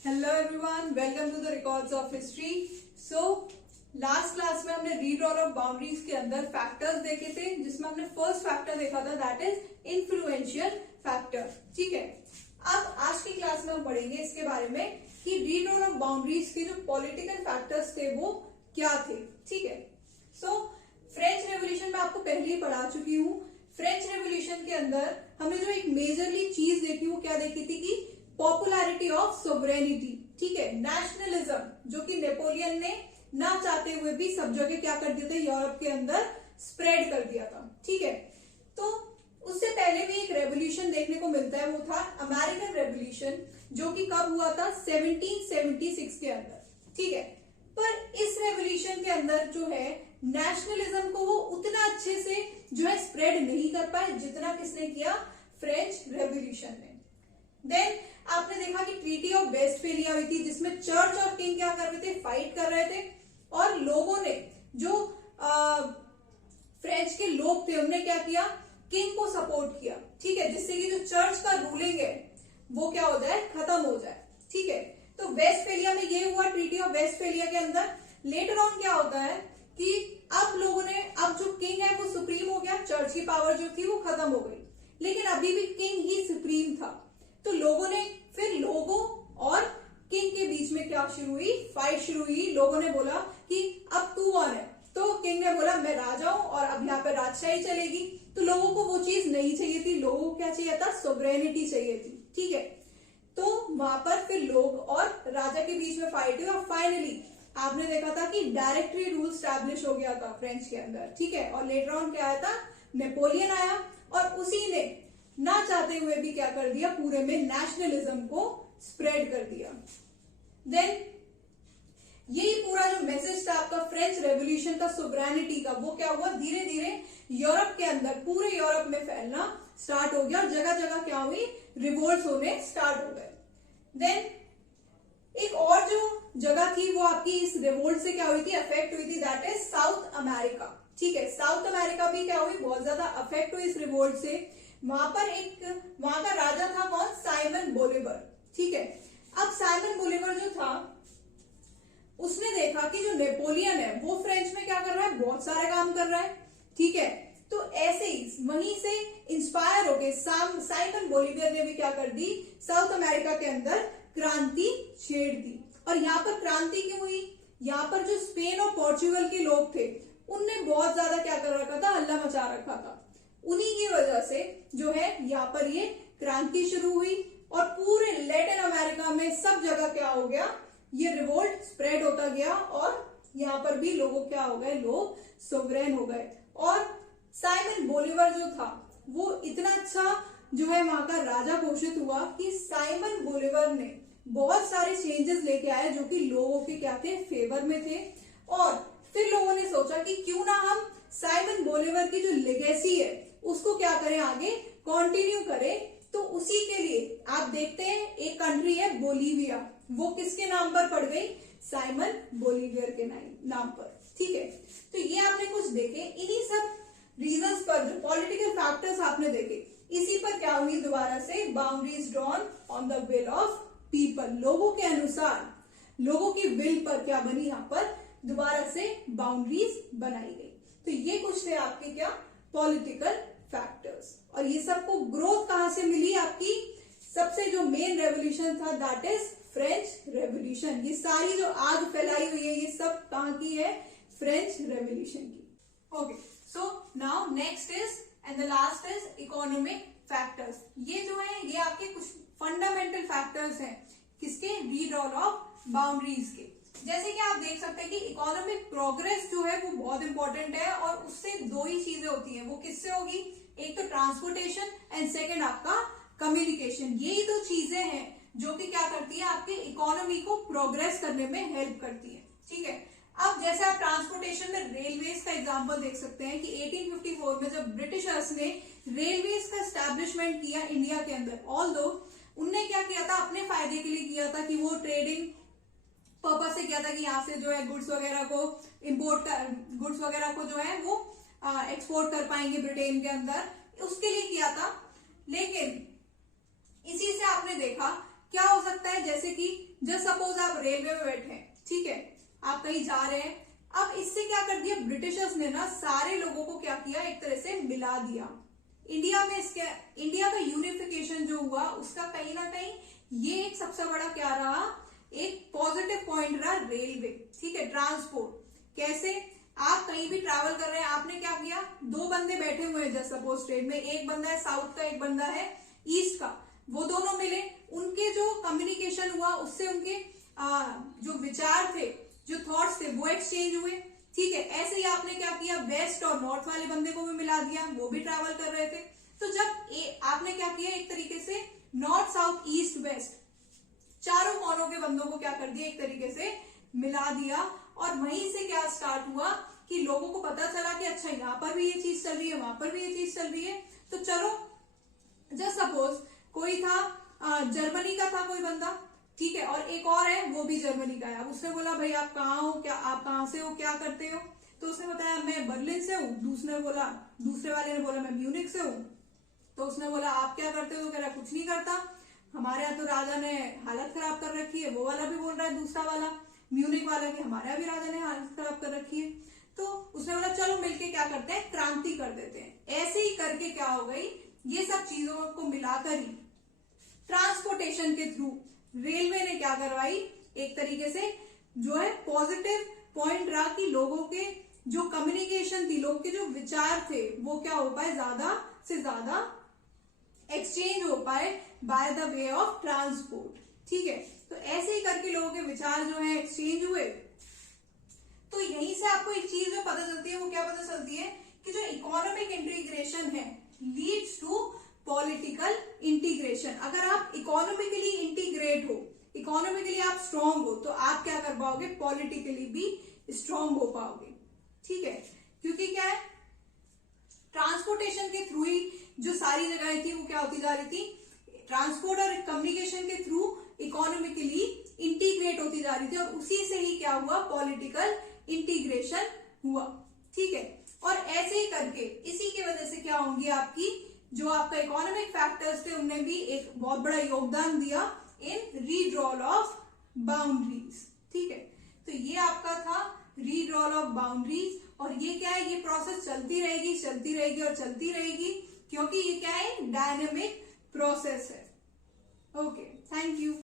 Hello everyone, welcome to the records of history. So last class में हमने रीड्रॉल of boundaries के अंदर factors देखे थे, जिसमें हमने फर्स्ट फैक्टर देखा था, दैट इज इन्फ्लुएंशियल फैक्टर। ठीक है, अब आज की क्लास में हम पढ़ेंगे इसके बारे में कि रीड्रॉल ऑफ बाउंड्रीज के जो पॉलिटिकल फैक्टर्स थे वो क्या थे। ठीक है, सो फ्रेंच रेवोल्यूशन में आपको पहले ही पढ़ा चुकी हूँ। फ्रेंच रेवोल्यूशन के अंदर हमने जो एक मेजरली चीज देखी वो क्या देखी थी कि पॉपुलैरिटी ऑफ सोवरेनिटी। ठीक है, नेशनलिज्म, जो कि नेपोलियन ने ना चाहते हुए भी सब जगह क्या कर दिया था, यूरोप के अंदर स्प्रेड कर दिया था। ठीक है, तो उससे पहले भी एक रेवोल्यूशन देखने को मिलता है, वो था अमेरिकन रेवोल्यूशन, जो कि कब हुआ था 1776 के अंदर। ठीक है, पर इस रेवोल्यूशन के अंदर जो है नेशनलिज्म को वो उतना अच्छे से जो है स्प्रेड नहीं कर पाए जितना किसने किया, फ्रेंच रेवोल्यूशन ने। देन आपने देखा कि ट्रीटी ऑफ वेस्टफेलिया हुई थी, जिसमें चर्च और किंग क्या कर रहे थे, फाइट कर रहे थे, और लोगों ने जो फ्रेंच के लोग थे उन्होंने क्या किया, किंग को सपोर्ट किया। ठीक है, जिससे कि जो चर्च का रूलिंग है वो क्या हो जाए, खत्म हो जाए। ठीक है, तो वेस्टफेलिया में ये हुआ, ट्रीटी ऑफ वेस्टफेलिया के अंदर। लेटर ऑन क्या होता है कि अब लोगों ने, अब जो किंग है वो सुप्रीम हो गया, चर्च की पावर जो थी वो खत्म हो गई, लेकिन अभी भी किंग ही सुप्रीम था। तो लोगों ने फिर लोगों और किंग के बीच में क्या शुरू हुई, फाइट शुरू हुई। लोगों ने बोला कि अब तू कौन है, तो किंग ने बोला मैं राजा हूं और अब यहाँ पे राजशाही चलेगी। तो लोगों को वो चीज नहीं चाहिए थी, लोगों को क्या चाहिए था, सोवरेनिटी चाहिए थी। ठीक है, तो वहां पर फिर लोग और राजा के बीच में फाइट हुई और फाइनली आपने देखा था कि डायरेक्टरी रूल स्टैब्लिश हो गया था फ्रेंच के अंदर। ठीक है, और लेटर ऑन क्या आया था, नेपोलियन आया और उसी ने ना चाहते हुए भी क्या कर दिया, पूरे में नेशनलिज्म को स्प्रेड कर दिया। देन यही पूरा जो मैसेज था आपका फ्रेंच रेवोल्यूशन का, सोवरेनिटी का, वो क्या हुआ, धीरे धीरे यूरोप के अंदर, पूरे यूरोप में फैलना स्टार्ट हो गया और जगह जगह क्या हुई, रिवोल्ट्स होने स्टार्ट हो गए। देन एक और जो जगह थी वो आपकी इस रिवोल्ट से क्या हुई थी, अफेक्ट हुई थी, दैट इज साउथ अमेरिका। ठीक है, साउथ अमेरिका भी क्या हुई, बहुत ज्यादा अफेक्ट हुई इस रिवोल्ट से। वहां पर वहां का राजा था कौन, साइमन बोलीवर। ठीक है, अब साइमन बोलीवर जो था उसने देखा कि जो नेपोलियन है वो फ्रेंच में क्या कर रहा है, बहुत सारे काम कर रहा है। ठीक है, तो ऐसे ही वहीं से इंस्पायर होके साइमन बोलीवर ने भी क्या कर दी, साउथ अमेरिका के अंदर क्रांति छेड़ दी। और यहाँ पर क्रांति क्यों हुई, यहाँ पर जो स्पेन और पोर्चुगल के लोग थे उनने बहुत ज्यादा क्या कर रखा था, हल्ला मचा रखा था। उन्हीं की वजह से जो है यहाँ पर ये क्रांति शुरू हुई और पूरे लैटिन अमेरिका में सब जगह क्या हो गया, ये रिवोल्ट स्प्रेड होता गया और यहाँ पर भी लोगों क्या हो गए, लोग सोवरेन हो गए। और साइमन बोलीवर जो था वो इतना अच्छा जो है वहां का राजा घोषित हुआ कि साइमन बोलीवर ने बहुत सारे चेंजेस लेके आए जो कि लोगों के क्या थे, फेवर में थे। और फिर लोगों ने सोचा कि क्यों ना हम साइमन बोलीवर की जो लेगेसी है उसको क्या करें, आगे कंटिन्यू करें। तो उसी के लिए आप देखते हैं एक कंट्री है बोलीविया, वो किसके नाम पर पड़ गई, साइमन बोलीवियर के नाम पर। ठीक है, तो ये आपने कुछ देखे, इन्हीं सब रीजंस पर जो पॉलिटिकल फैक्टर्स आपने देखे, इसी पर क्या हुई, दोबारा से boundaries drawn on the will of people, लोगों के अनुसार, लोगों की विल पर क्या बनी, यहाँ पर दोबारा से बाउंड्रीज बनाई गई। तो ये कुछ थे आपके क्या, पॉलिटिकल फैक्टर्स। और ये सबको ग्रोथ कहां से मिली, आपकी सबसे जो मेन रेवोल्यूशन था दैट इज फ्रेंच रेवोल्यूशन। ये सारी जो आग फैलाई हुई है ये सब कहां की है, फ्रेंच रेवोल्यूशन की। Okay, so now next is and the last is economic factors. ये जो है ये आपके कुछ फंडामेंटल फैक्टर्स हैं, किसके, रीड्रॉल ऑफ बाउंड्रीज के। जैसे कि आप देख सकते हैं कि इकोनॉमिक प्रोग्रेस जो है वो बहुत इंपॉर्टेंट है और उससे दो ही चीजें होती हैं, वो किससे होगी, एक तो ट्रांसपोर्टेशन एंड सेकंड आपका कम्युनिकेशन। यही दो चीजें हैं जो कि क्या करती है, आपके इकोनॉमी को प्रोग्रेस करने में हेल्प करती है। ठीक है, अब जैसे आप ट्रांसपोर्टेशन में रेलवेज का एग्जांपल देख सकते हैं कि 1854 में जब ब्रिटिशर्स ने रेलवेज का एस्टैब्लिशमेंट किया इंडिया के अंदर, ऑल्दो उनने क्या किया था, अपने फायदे के लिए किया था कि वो ट्रेडिंग पर्पज से किया था कि यहाँ से जो है गुड्स वगैरह को इंपोर्ट कर, गुड्स वगैरह को जो है वो एक्सपोर्ट कर पाएंगे ब्रिटेन के अंदर, उसके लिए किया था। लेकिन इसी से आपने देखा क्या हो सकता है, जैसे कि जस्ट सपोज आप रेलवे में बैठे हैं, ठीक है, आप कहीं जा रहे हैं। अब इससे क्या कर दिया ब्रिटिशर्स ने ना, सारे लोगों को क्या किया, एक तरह से मिला दिया। इंडिया का यूनिफिकेशन जो हुआ उसका कहीं ना कहीं ये एक सबसे बड़ा क्या रहा, एक पॉजिटिव पॉइंट रहा रेलवे, ठीक है, ट्रांसपोर्ट। कैसे, आप कहीं भी ट्रैवल कर रहे हैं, आपने क्या किया, दो बंदे बैठे हुए हैं जस्ट सपोज ट्रेन में, एक बंदा है साउथ का, एक बंदा है ईस्ट का, वो दोनों मिले, उनके जो कम्युनिकेशन हुआ उससे उनके जो विचार थे, जो थॉट्स थे, वो एक्सचेंज हुए, ठीक है। ऐसे ही आपने क्या किया, वेस्ट और नॉर्थ वाले बंदे को भी मिला दिया, वो भी ट्रैवल कर रहे थे। तो जब आपने क्या किया, एक तरीके से नॉर्थ साउथ ईस्ट वेस्ट चारों कोनों के बंदों को क्या कर दिया, एक तरीके से मिला दिया, और वहीं से क्या स्टार्ट हुआ कि लोगों को पता चला कि अच्छा यहाँ पर भी ये चीज चल रही है, वहां पर भी ये चीज चल रही है। तो चलो जस्ट सपोज कोई था जर्मनी का था कोई बंदा, ठीक है, और एक और है वो भी जर्मनी का है। अब उसने बोला भाई आप कहाँ हो, क्या आप कहाँ से हो, क्या करते हो, तो उसने बताया मैं बर्लिन से हूँ। दूसरे वाले ने बोला मैं म्यूनिक से हूँ। तो उसने बोला आप क्या करते हो, कह रहा कुछ नहीं करता, हमारे यहाँ तो राजा ने हालत खराब कर रखी है। वो वाला भी बोल रहा है, दूसरा वाला म्यूनिक वाला, कि हमारे यहाँ भी राजा ने हालत खराब कर रखी है। तो उसने बोला चलो मिलके क्या करते हैं, क्रांति कर देते हैं। ऐसे ही करके क्या हो गई, ये सब चीजों को मिलाकर ही ट्रांसपोर्टेशन के थ्रू रेलवे ने क्या करवाई, एक तरीके से जो है पॉजिटिव पॉइंट रहा कि लोगों के जो कम्युनिकेशन थी, लोगों के जो विचार थे, वो क्या हो पाए, ज्यादा से ज्यादा एक्सचेंज हो pi by the way of transport, ठीक है। तो ऐसे ही करके लोगों के विचार जो है एक्सचेंज हुए। तो यहीं से आपको एक चीज जो पता चलती है, वो क्या पता चलती है कि जो इकोनॉमिक इंटीग्रेशन है लीड्स टू पॉलिटिकल इंटीग्रेशन। अगर आप इकोनॉमिकली इंटीग्रेट हो, इकोनॉमिकली आप स्ट्रांग हो, तो आप क्या कर पाओगे, पॉलिटिकली भी स्ट्रांग हो पाओगे, ठीक है। क्योंकि क्या है, ट्रांसपोर्टेशन के थ्रू ही जो सारी जगहें थी वो क्या होती जा रही थी, ट्रांसपोर्ट और कम्युनिकेशन के थ्रू इकोनॉमिकली इंटीग्रेट होती जा रही थी, और उसी से ही क्या हुआ, पॉलिटिकल इंटीग्रेशन हुआ, ठीक है। और ऐसे ही करके इसी की वजह से क्या होंगी, आपकी जो आपका इकोनॉमिक फैक्टर्स थे उनने भी एक बहुत बड़ा योगदान दिया इन रीड्रॉल ऑफ बाउंड्रीज, ठीक है। तो ये आपका था रीड्रॉल ऑफ बाउंड्रीज, और ये क्या है, ये प्रोसेस चलती रहेगी और चलती रहेगी, क्योंकि ये क्या है, डायनेमिक प्रोसेस है। Okay, thank you.